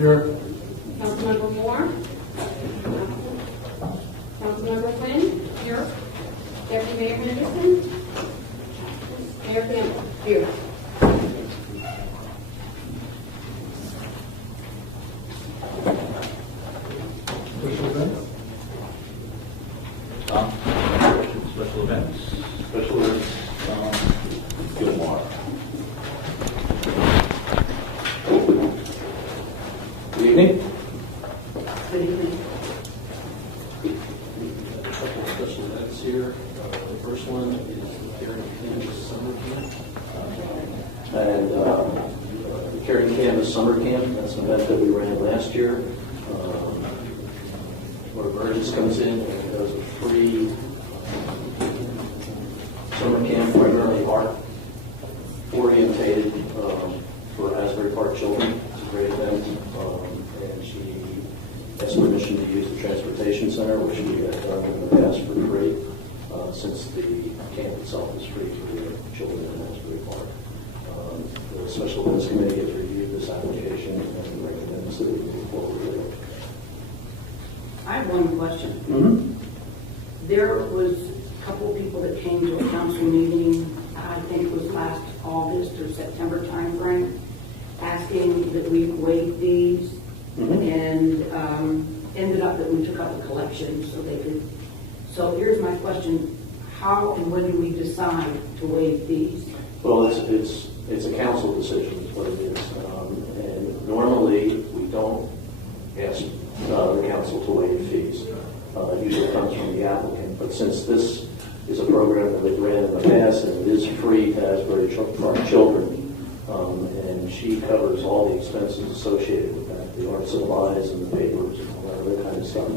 Here. Councilmember Moore. Councilmember Quinn. Here. Deputy Mayor Henderson. Mayor Campbell. Here. Special events. Special events. Special events. Gilmore. Good evening. Good evening. A couple of special events here. The first one is the Caring Canvas Summer Camp. And the Caring Canvas Summer Camp, that's an event that we ran last year. Where Burgess comes in and does a free summer camp, primarily art orientated for Asbury Park children. It's a great event. And she asked permission to use the transportation center, which we have done in the past for free, since the camp itself is free for the children in Asbury Park. The Special Events Committee has reviewed this application and recommends that we move forward with it. I have one question. There was a couple of people that came to a council meeting, I think it was last August or September timeframe, asking that we waive fees, and ended up that we took up a collection so they could. So here's my question: how and when do we decide to waive fees? Well, it's a council decision, is what it is. And normally we don't ask the council to waive fees. It usually comes from the applicant. But since this is a program that we ran in the past and it is free to Asbury Park children, and she covers all the expenses associated with that, the art supplies and the papers and all that other kind of stuff,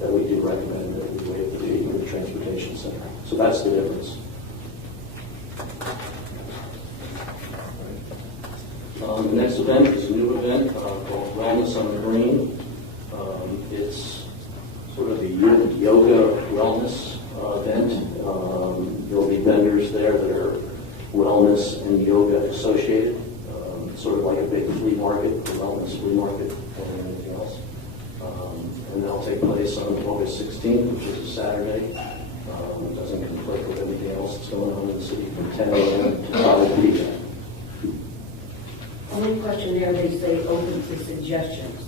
that we do recommend that we waive the fee for the transportation center. So that's the difference. The next event is a new event called Wellness on the Green. It's sort of a yoga wellness event. There will be vendors there that are wellness and yoga associated, sort of like a big flea market, a wellness flea market, and anything else. And that'll take place on August 16th, which is a Saturday. It doesn't conflict with everything else that's going on in the city from 10 a.m. to 5 p.m. Only question there, they say open to suggestions.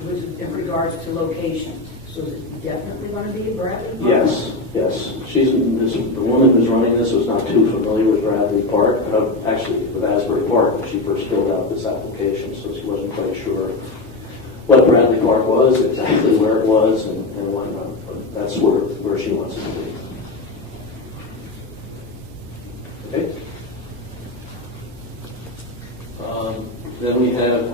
It was in regards to locations. So is it definitely going to be a Bradley Park? Yes. The woman who's running this was not too familiar with Bradley Park, actually with Asbury Park when she first filled out this application, so she wasn't quite sure what Bradley Park was, exactly where it was, and whatnot. But that's where she wants it to be. Okay. Then we have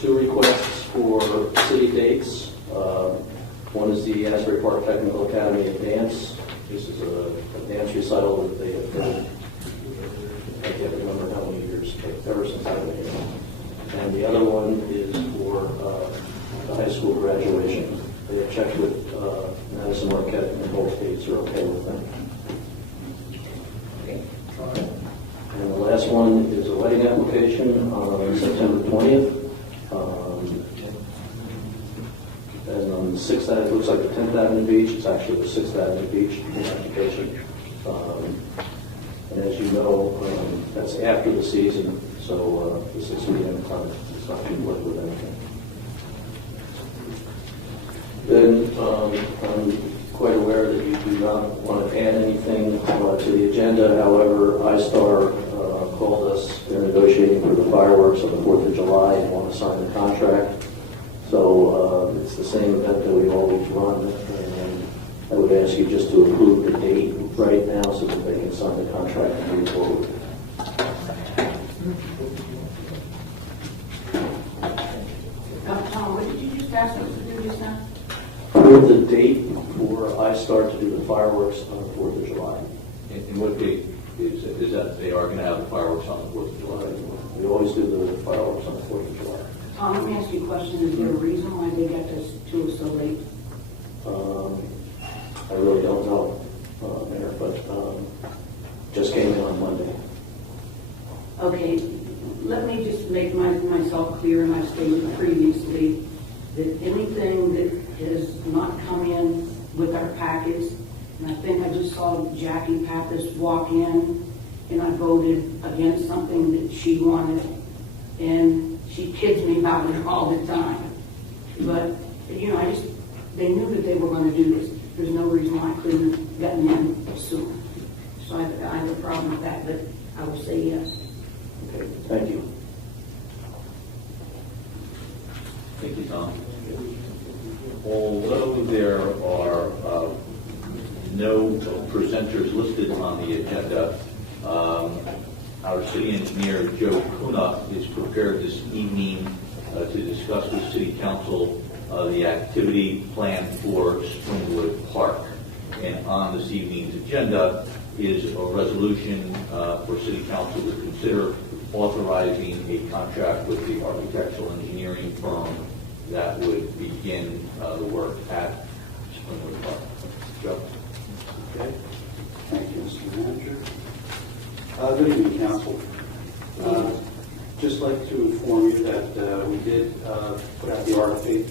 two requests for city dates. One is the Asbury Park Technical Academy of Dance. This is a dance recital that they have done. I can't remember how many years, ever since I've been here. And the other one is for the high school graduation. They have checked with Madison Marquette, and both dates are okay with them. And the last one is a wedding application on September 20th. And on the 6th Avenue, it looks like the 10th Avenue Beach. It's actually the 6th Avenue Beach application. And as you know, that's after the season, so the 6 p.m. time is not conflict with anything. Then I'm quite aware that you do not want to add anything to the agenda. However, iStar called us. They're negotiating for the fireworks on the 4th of July and want to sign the contract. So it's the same event that we always run, and I would ask you just to approve the date right now so that they can sign the contract and move forward. Tom, what did you just ask us to do just now? Approve the date for iStar to do the fireworks on the 4th of July. And what date is that? They are going to have the fireworks on the 4th of July. We always do the fireworks on the 4th of July. Tom, let me ask you a question. Is there a reason why they got this to us so late? I really don't know, Mayor, but just came in on Monday. Okay, Let me just make myself clear, and I've stated previously, that anything that has not come in with our packets, and I think I just saw Jackie Pappas walk in, and I voted against something that she wanted, and she kids me about it all the time. But, they knew that they were going to do this. There's no reason why I couldn't have gotten in sooner. So I have a problem with that, but I will say yes. Okay, thank you. Thank you, Tom. Although there are no presenters listed on the agenda, our city engineer, Joe Kuna, is prepared this evening to discuss with City Council the activity plan for Springwood Park. And on this evening's agenda is a resolution for City Council to consider authorizing a contract with the architectural engineering firm that would begin the work at Springwood Park. Joe? Okay. Thank you, Mr. Manager. Good evening, Council. Just like to inform you that we did put out the RFP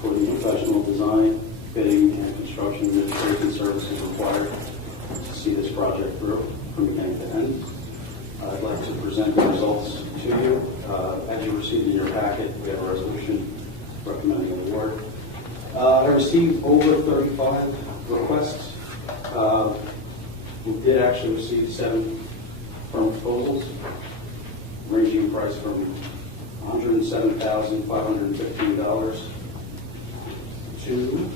for the professional design, bidding, and construction administration services required to see this project through from beginning to end. I'd like to present the results to you. As you received in your packet, we have a resolution recommending an award. I received over 35 requests. We did actually receive 7 firm proposals, ranging in price from $107,515 to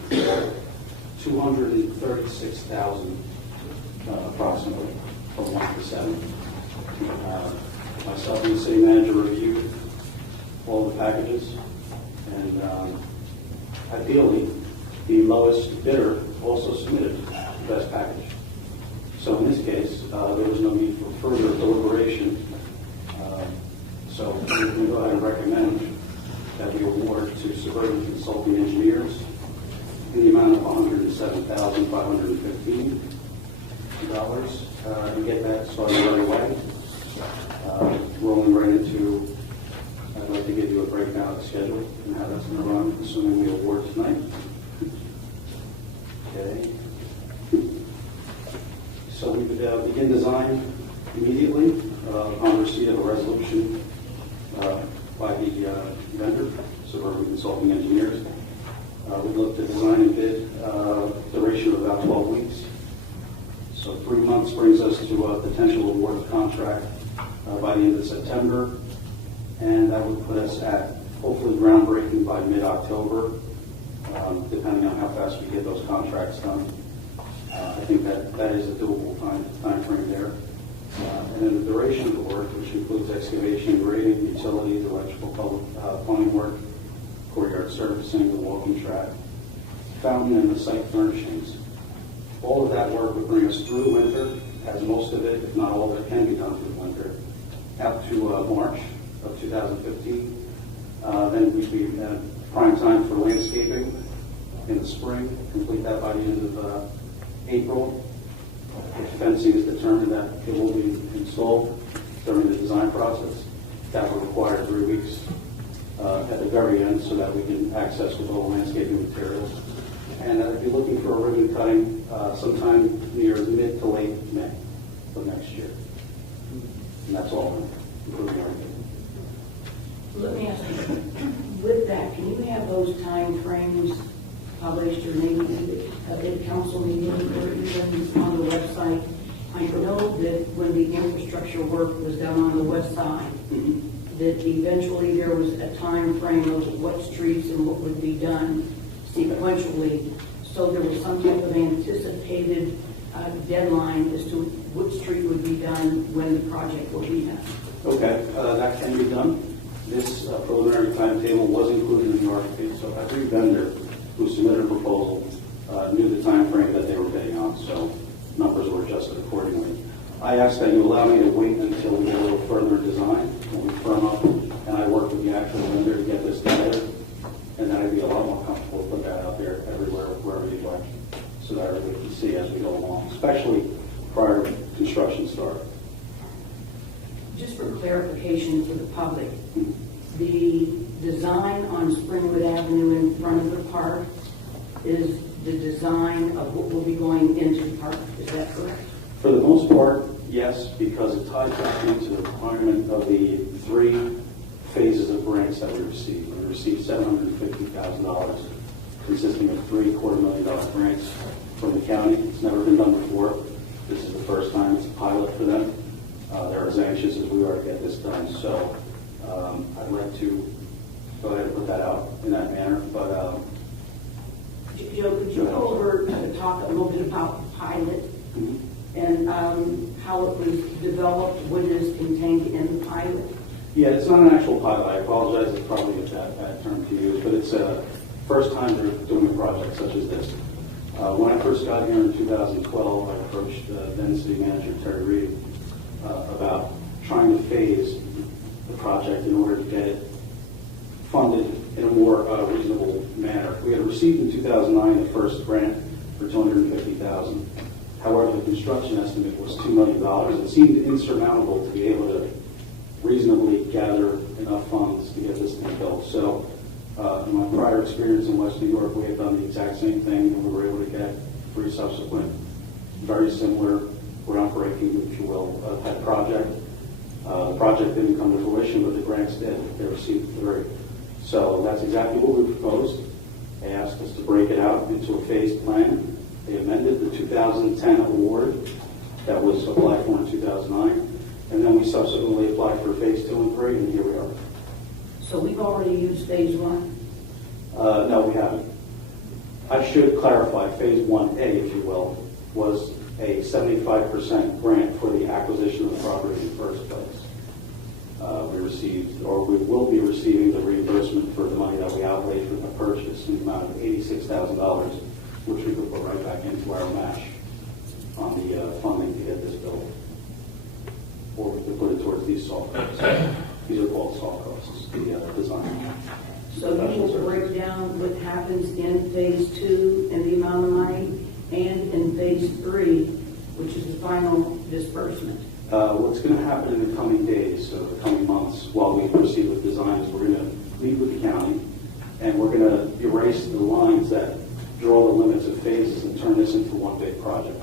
$236,000, approximately, from 1 to 7. Myself and the city manager reviewed all the packages, and ideally, the lowest bidder also submitted the best package. So in this case, there was no need for further deliberation. So we can go ahead and recommend that we award to Suburban Consulting Engineers in the amount of $107,515. To get that started right away. Rolling right into, I'd like to give you a breakdown of the schedule and how that's going to run, assuming we award tonight. Okay. So we could begin design immediately upon receipt of a resolution by the vendor, Suburban Consulting Engineers. We looked at design and bid duration of about 12 weeks. So 3 months brings us to a potential award of contract by the end of September, and that would put us at hopefully groundbreaking by mid-October, depending on how fast we get those contracts done. I think that is a doable time frame there. And then the duration of the work, which includes excavation, grading, utilities, electrical, plumbing work, courtyard surfacing, the walking track, fountain, and the site furnishings. All of that work would bring us through winter, as most of it, if not all of it, can be done through winter, out to March of 2015. Then we'd be at prime time for landscaping in the spring, complete that by the end of April. If fencing is determined that it will be installed during the design process, that will require 3 weeks at the very end so that we can access with all the landscaping materials. And I'd be looking for a ribbon cutting sometime near mid to late May of next year. And that's all improving everything. Let me ask you, with that, can you have those time frames published or maybe at the council meeting or even on the website? I know that when the infrastructure work was done on the west side, that eventually there was a time frame of what streets and what would be done sequentially. So there was some type of anticipated deadline as to which street would be done when the project will be done. Okay, that can be done. This preliminary timetable was included in the RFP, so every vendor who submitted a proposal knew the time frame that they were bidding on, so numbers were adjusted accordingly. I asked that you allow me to wait until we get a little further design, when we firm up, and I work with the actual vendor to get this together, and then I'd be a lot more comfortable to put that out there everywhere, wherever you'd like, so that everybody can see as we go along, especially prior to construction start. Just for clarification for the public. The design on Springwood Avenue in front of the park is the design of what will be going into the park. Is that correct? For the most part, yes, because it ties back into the requirement of the 3 phases of grants that we received. We received $750,000, consisting of 3 $250,000 grants from the county. It's never been done before. This is the first time. It's a pilot for them. They're as anxious as we are to get this done. So I'd like to go ahead and put that out in that manner. But Joe, could you go over to talk a little bit about the pilot and how it was developed, what is contained in the pilot? yeah, it's not an actual pilot. I apologize. It's probably a bad term to use, but it's a first time we're doing a project such as this. When I first got here in 2012, I approached then City Manager Terry Reed about trying to phase the project in order to get it funded in a more reasonable manner. We had received in 2009 the first grant for $250,000. However, the construction estimate was $2 million. It seemed insurmountable to be able to reasonably gather enough funds to get this thing built. So in my prior experience in West New York, we had done the exact same thing, and we were able to get 3 subsequent, very similar, groundbreaking, if you will, type project. The project didn't come to fruition, but the grants did. They received 3. So that's exactly what we proposed. They asked us to break it out into a phased plan. They amended the 2010 award that was applied for in 2009, and then we subsequently applied for phase 2 and 3, and here we are. So we've already used phase 1? No, we haven't. I should clarify, phase 1A, if you will, was a 75% grant for the acquisition of the property in the first place. We received, or we will be receiving, the reimbursement for the money that we outlaid for the purchase in the amount of $86,000, which we could put right back into our match on the funding to get this built. Or we could put it towards these soft costs. These are called soft costs, the design. So you will break down what happens in phase 2 and the amount of money, and in phase 3, which is the final disbursement. What's going to happen in the coming days, so the coming months, while we proceed with designs, we're going to meet with the county, and we're going to erase the lines that draw the limits of phases and turn this into one big project,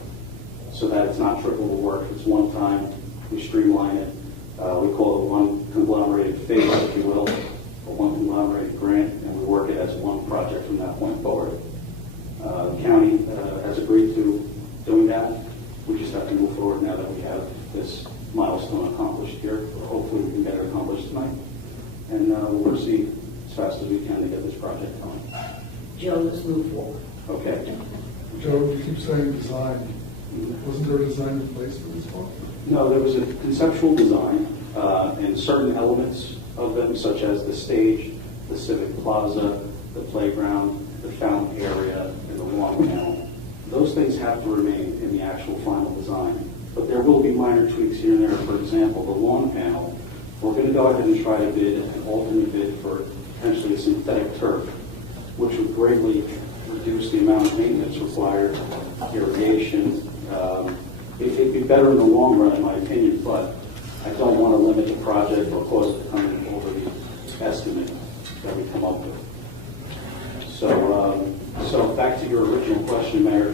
so that it's not triple the work. It's one time. We streamline it. We call it one conglomerated phase, if you will, or one conglomerated grant, and we work it as one project from that point forward. The county has agreed to doing that. We just have to move forward now that we have this milestone accomplished here. Hopefully we can get it accomplished tonight. And we'll proceed as fast as we can to get this project going. Joe, let's move forward. Okay. Joe, you keep saying design. Wasn't there a design in place for this one? No, there was a conceptual design and certain elements of them, such as the stage, the civic plaza, the playground, the fountain area, and the lawn panel. Those things have to remain in the actual final design. But there will be minor tweaks here and there. For example, the lawn panel, we're going to go ahead and try to bid an alternate bid for potentially synthetic turf, which would greatly reduce the amount of maintenance required, irrigation. It'd be better in the long run, in my opinion, but I don't want to limit the project or cause it to come in over the estimate that we come up with. So back to your original question, Mayor.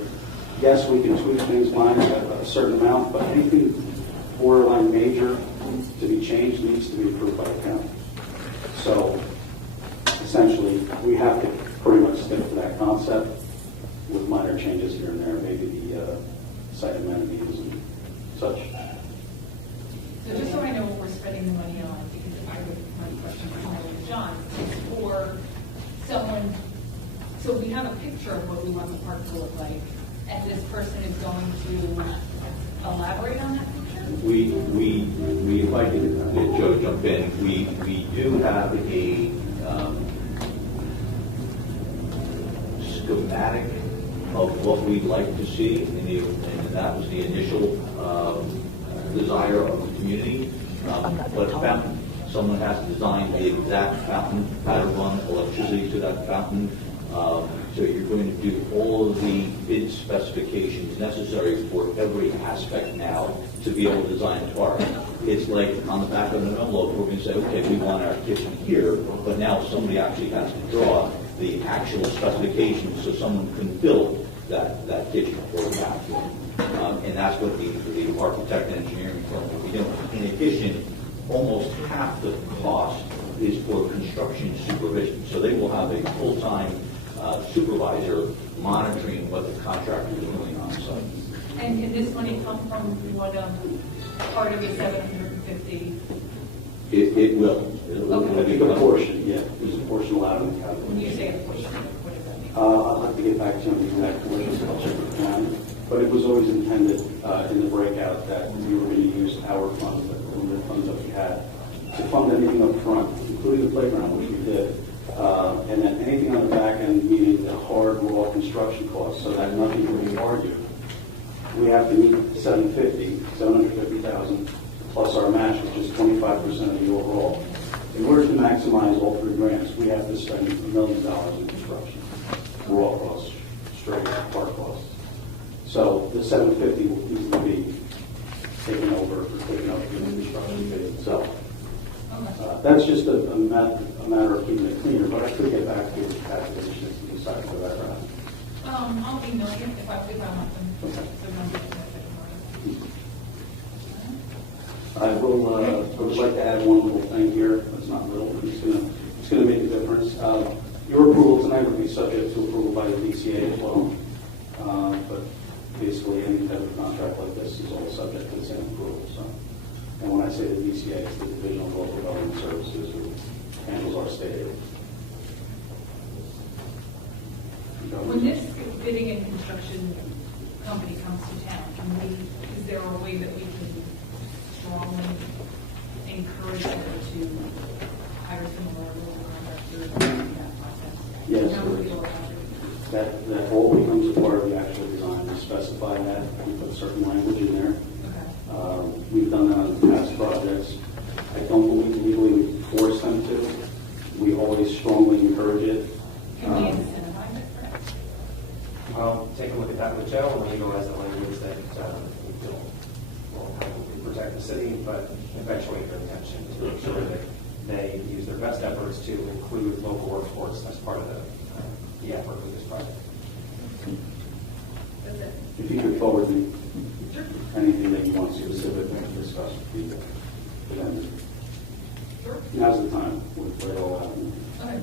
Yes, we can tweak things minor at a certain amount, but anything borderline major to be changed needs to be approved by the county. So essentially, we have to pretty much stick to that concept with minor changes here and there, maybe the site amenities and such. So just so I know what we're spending the money on, because I would, my question for John is for someone, so we have a picture of what we want the park to look like, and this person is going to elaborate on that picture? If I could, Joe, jump in, we do have a schematic of what we'd like to see, and that was the initial desire of the community. But fountain, someone has to design the exact fountain, how to run electricity to that fountain, So you're going to do all of the bid specifications necessary for every aspect now to be able to design a park. It's like on the back of an envelope, we're going to say, okay, we want our kitchen here, but now somebody actually has to draw the actual specifications so someone can build that kitchen or bathroom. And that's what the architect and engineering firm will be doing. In addition, almost half the cost is for construction supervision. So they will have a full-time supervisor monitoring what the contractor is doing on site. And can this money come from what, part of the 750? It will. Okay. I think a portion, yeah, there's a portion allowed in the calculation. When you say a portion, what does that mean? I'll have to get back to you on the exact portions, I'll check with Karen. But it was always intended in the breakout that we were going to use our funds, the limited funds that we had, to fund anything up front, including the playground, which we did. And then anything on the back end, meaning the hard raw construction costs, so that nothing can be argued. We have to meet 750,000 plus our match, which is 25% of the overall. In order to maximize all three grants, we have to spend $1 million in construction, raw costs, straight park costs. So the 750 will need to be taken over for taking over the construction phase itself. That's just a matter of keeping it cleaner, but I could get back to the calculations and decide for that round. I'll email you if I want them. Okay. So don't get it. I would like to add one little thing here. It's not little, but it's going to make a difference. Your approval tonight would be subject to approval by the DCA as well. But basically, any type of contract like this is all subject to the same approval. So, and when I say the DCA, it's the Division of Local Government Services, who handles our state. When this bidding and construction company comes to town, is there a way that we can strongly encourage them to hire similar local contractors in that process? Yes. How do we feel about it? That all becomes a part of the actual design. We specify that. We put certain language in there. Okay. We've done that on past projects. I don't believe legally we force them to. We always strongly encourage it. Can we incentivize it, correct? I'll take a look at that with Joe and legalize the language that we feel will help protect the city, but eventually their intention to make sure that they use their best efforts to include local workforce as part of the effort with this project. That's it. If you could forward me anything that you want specifically to discuss with them. Sure. Now's the time. We'll play it all out. Okay.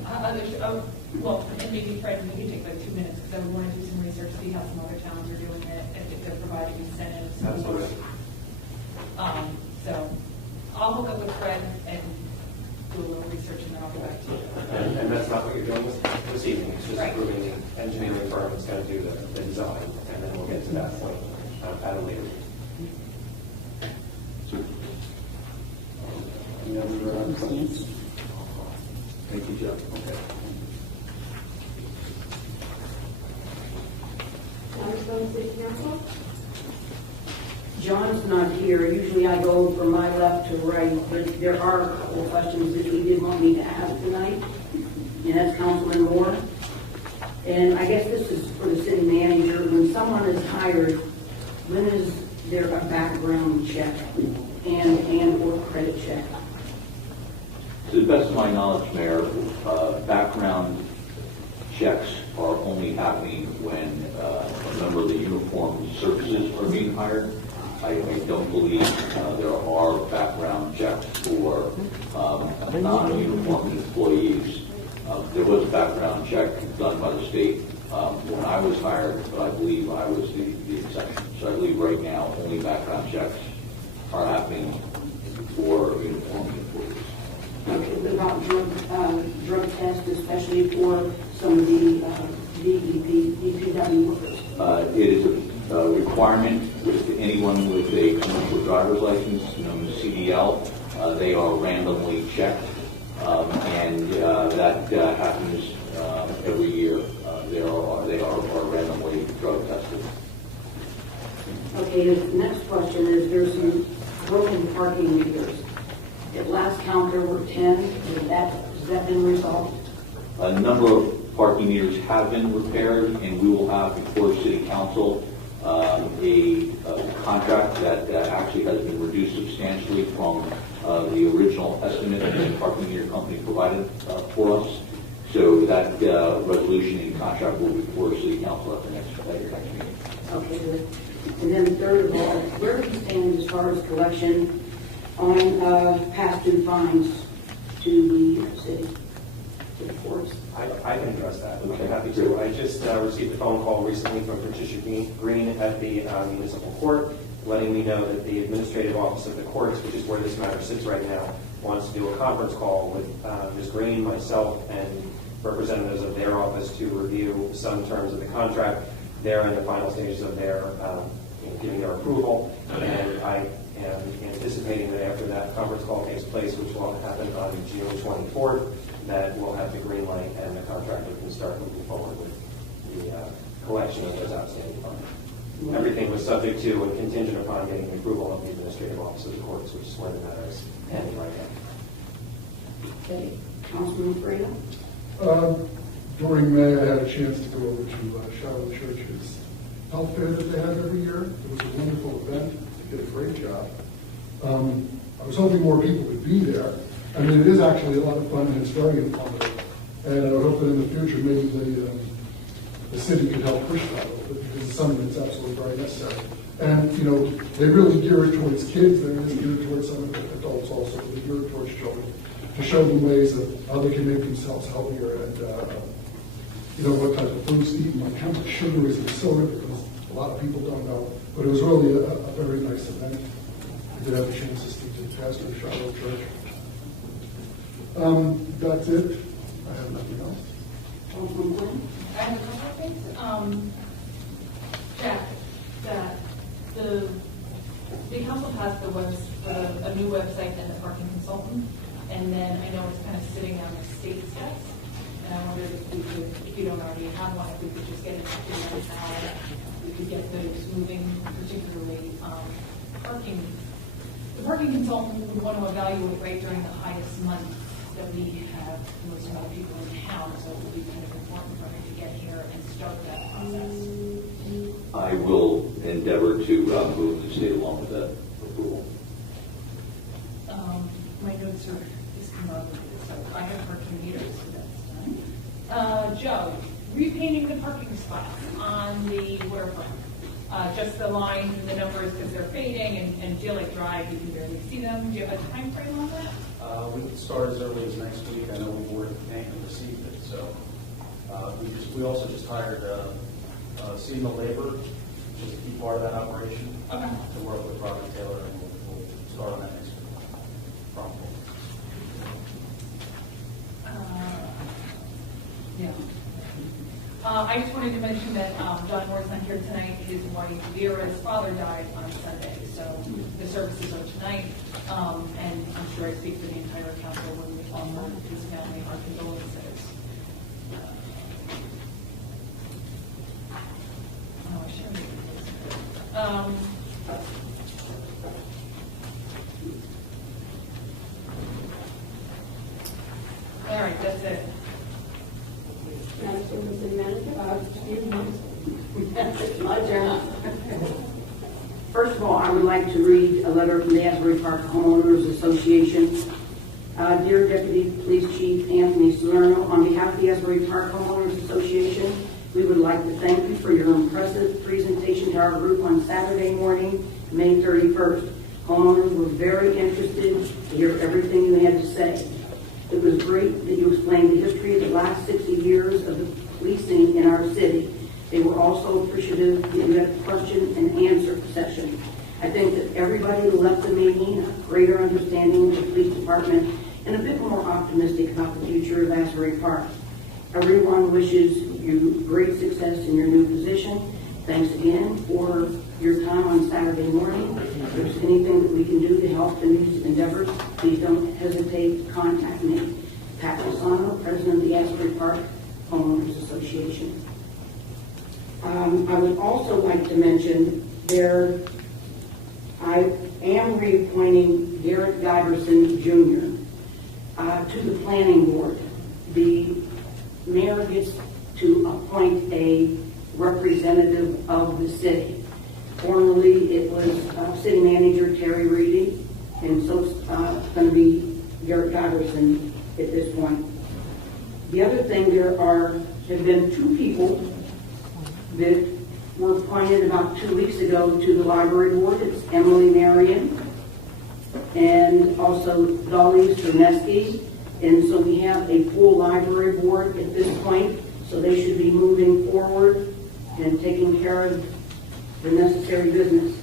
Well, and maybe Fred, we can take like 2 minutes because I would want to do some research, see how some other towns are doing it, if they're providing incentives. Absolutely. So I'll hook up with Fred and do a little research and then I'll get back to you. And that's not what you're doing this evening. It's just Right. approving the engineering firm that's going to do the design, and then we'll get to that point at a later date. Any other questions? Thank you, Joe. Okay. Youngstown City Council? John's not here. Usually I go from my left to right, but there are a couple of questions that he did want me to ask tonight. And that's Councilman Moore. And I guess this is for the city manager. When someone is hired, when is there a background check and or credit check? To the best of my knowledge, Mayor, background checks are only happening when a member of the uniformed services are being hired. I don't believe there are background checks for non-uniformed employees. There was a background check done by the state when I was hired, but I believe I was the exception. So I believe right now only background checks are happening for uniformed employees. Okay, what about drug tests, especially for some of the DPW workers? It is a requirement with anyone with a commercial driver's license, known as CDL. They are randomly checked, and that happens every year. They are randomly drug tested. Okay, the next question is, there's some broken parking meters. At last count, there were 10. Has that been resolved? A number of parking meters have been repaired, and we will have before City Council a contract that actually has been reduced substantially from the original estimate that the parking meter company provided for us. So that resolution and contract will be before City Council at your next meeting. Okay, good. And then third of all, where do you stand as far as collection on past due fines to the city, to the courts? I can address that. I'm happy to. I just received a phone call recently from Patricia Green at the municipal court, letting me know that the administrative office of the courts, which is where this matter sits right now, wants to do a conference call with Ms. Green, myself, and representatives of their office to review some terms of the contract. They're in the final stages of their giving their approval, and I am anticipating that after that conference call takes place, which will happen on June 24th, that we'll have the green light and the contractor can start moving forward with the collection of those outstanding funds. Everything was subject to and contingent upon getting the approval of the administrative office of the courts, which is where the matter is pending right now. Okay, Councilman Fredo? During May, I had a chance to go over to Charlotte Church's health fair that they have every year. It was a wonderful event. They did a great job. I was hoping more people would be there. I mean, it is actually a lot of fun and it's very informative. And I hope that in the future, maybe the city could help push that a little bit because it's something that's absolutely very necessary. And, you know, they really gear it towards kids. They really gear it towards some adults also. They gear it towards children to show them ways of how they can make themselves healthier and, you know, what type of foods to eat and like how much sugar is in soda because a lot of people don't know. But it was really a very nice event. I did have a chance to speak to the pastor of Charlotte Church. That's it. I have nothing else. Councilman Quinn? I have a couple of things. Jack, that the council has a new website and the parking consultant, and then I know it's kind of sitting on the state's desk, and I wondered if we could, if you don't already have one, if we could just get it to how we could get those moving, particularly parking. The parking consultant would want to evaluate right during the highest month that we have the most amount of people in town, so it would be kind of important for her to get here and start that process. I will endeavor to move the state along with that approval. My notes are discombobulated, so I have parking meters, so that's done. Joe, repainting the parking spots on the waterfront. Just the lines and the numbers because they're fading and Jill Lake Drive, you can barely see them. Do you have a time frame on that? We can start as early as next week. I know we've ordered the paint and received it, so we also just hired seasonal labor, which is a key part of that operation, to work with Robert Taylor, and we'll start on that next week. Probably. Yeah. I just wanted to mention that John Moore's not here tonight. His wife Vera's father died on Sunday, so the services are tonight. And I'm sure I speak for the entire council when we offer his family our condolences. I should have all right, that's it. Madam City Manager? It's my turn. First of all, I would like to read a letter from the Asbury Park Homeowners Association. Dear Deputy Police Chief Anthony Salerno, on behalf of the Asbury Park Homeowners Association, we would like to thank you for your impressive presentation to our group on Saturday morning, May 31st. Homeowners were very interested to hear everything you had to say. It was great that you explained the history of the last 60 years of the policing in our city. They were also appreciative that you had a question and answer session. I think that everybody left the meeting a greater understanding of the police department and a bit more optimistic about the future of Asbury Park. Everyone wishes you great success in your new position. Thanks again for your time on Saturday morning. If there's anything that we can do to help in these endeavors, please don't hesitate to contact me. Pat Rosano, President of the Asbury Park Homeowners Association. I would also like to mention I am reappointing Garrett Giverson Jr. To the Planning Board. The mayor gets to appoint a representative of the city. Formerly, it was city manager Terry Reedy, and so it's going to be Garrett Goderson at this point. The other thing, have been two people that were appointed about 2 weeks ago to the library board. It's Emily Marion and also Dolly Cerneski. And so we have a full library board at this point, so they should be moving forward and taking care of the necessary business.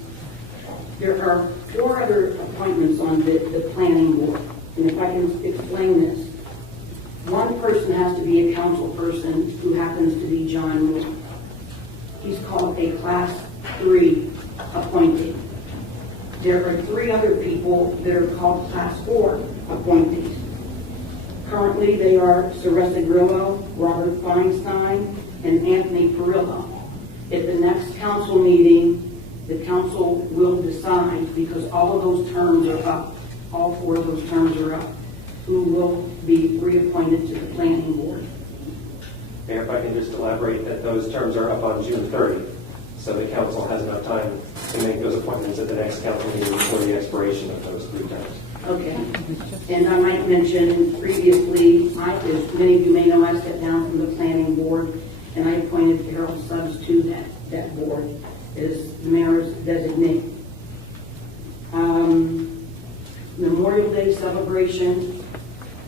There are 4 other appointments on the planning board. And if I can explain this, one person has to be a council person who happens to be John Moore. He's called a Class 3 appointee. There are 3 other people that are called Class 4 appointees. Currently, they are Saressa Grillo, Robert Feinstein, and Anthony Perillo. At the next council meeting, the council will decide, because all of those terms are up, all 4 of those terms are up, who will be reappointed to the planning board. Mayor, if I can just elaborate that those terms are up on June 30th, so the council has enough time to make those appointments at the next council meeting before the expiration of those 3 terms. Okay. And I might mention previously, as many of you may know, I stepped down from the planning board, and I appointed Harold Stubbs to that board as the mayor's designee. Memorial Day celebration,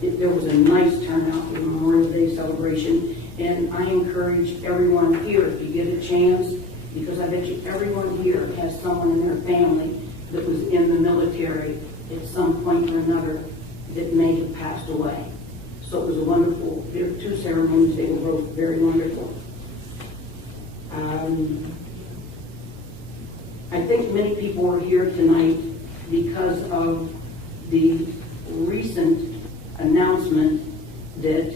there was a nice turnout for the Memorial Day celebration, and I encourage everyone here, if you get a chance, because I bet you everyone here has someone in their family that was in the military at some point or another that may have passed away. So it was a wonderful, there were 2 ceremonies, they were both very wonderful. I think many people are here tonight because of the recent announcement that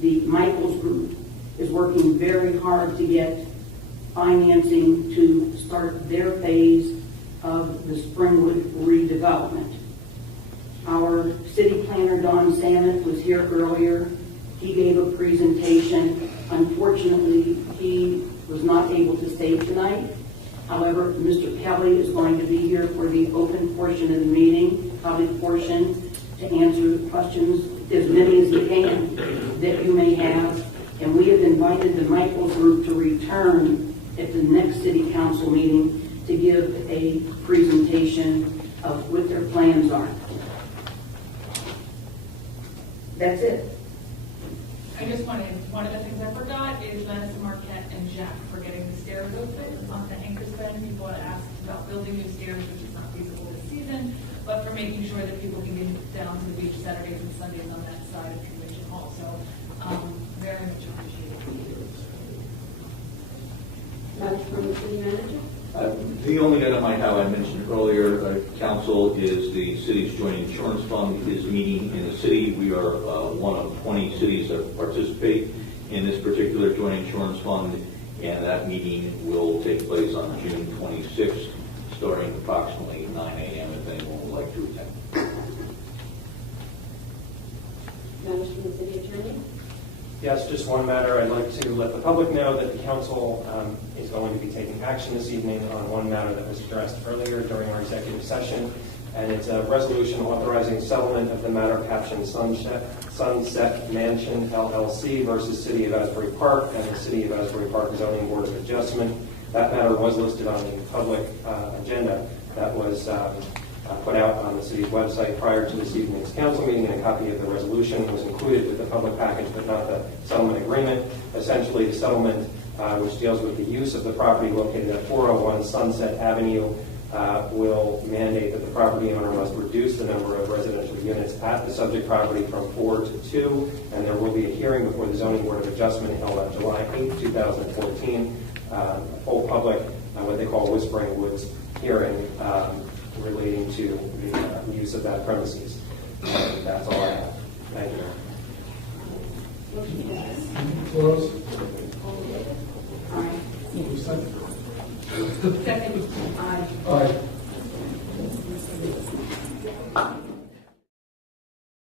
the Michaels Group is working very hard to get financing to start their phase of the Springwood redevelopment. Our city planner, Don Samet, was here earlier. He gave a presentation. Unfortunately, he was not able to stay tonight. However, Mr. Kelly is going to be here for the open portion of the meeting, public portion, to answer questions, as many as he can, that you may have. And we have invited the Michaels Group to return at the next city council meeting to give a presentation of what their plans are. That's it. I just wanted, one of the things I forgot is Madison Marquette and Jack for getting the stairs open on the anchor span. People had asked about building new stairs, which is not feasible this season, but for making sure that people can get down to the beach Saturdays and Sundays on that side of Convention Hall. So very much appreciated. That's from the city manager. The only item I have, I mentioned earlier, council, is the city's joint insurance fund is meeting in the city. We are one of 20 cities that participate in this particular joint insurance fund, and that meeting will take place on June 26th, starting approximately 9 a.m. if anyone would like to attend. Matters from the city attorney. Yes, just one matter. I'd like to let the public know that the council is going to be taking action this evening on one matter that was addressed earlier during our executive session, and it's a resolution authorizing settlement of the matter captioned Sunset Mansion LLC versus City of Asbury Park and the City of Asbury Park Zoning Board of Adjustment. That matter was listed on the public agenda that was put out on the city's website prior to this evening's council meeting, and a copy of the resolution was included with the public package, but not the settlement agreement. Essentially, the settlement, which deals with the use of the property located at 401 Sunset Avenue, will mandate that the property owner must reduce the number of residential units at the subject property from 4 to 2, and there will be a hearing before the Zoning Board of Adjustment held on July 8, 2014, a full public, what they call Whispering Woods hearing, relating to the use of that premises. That's all I have. Thank you. Motion passes. Close.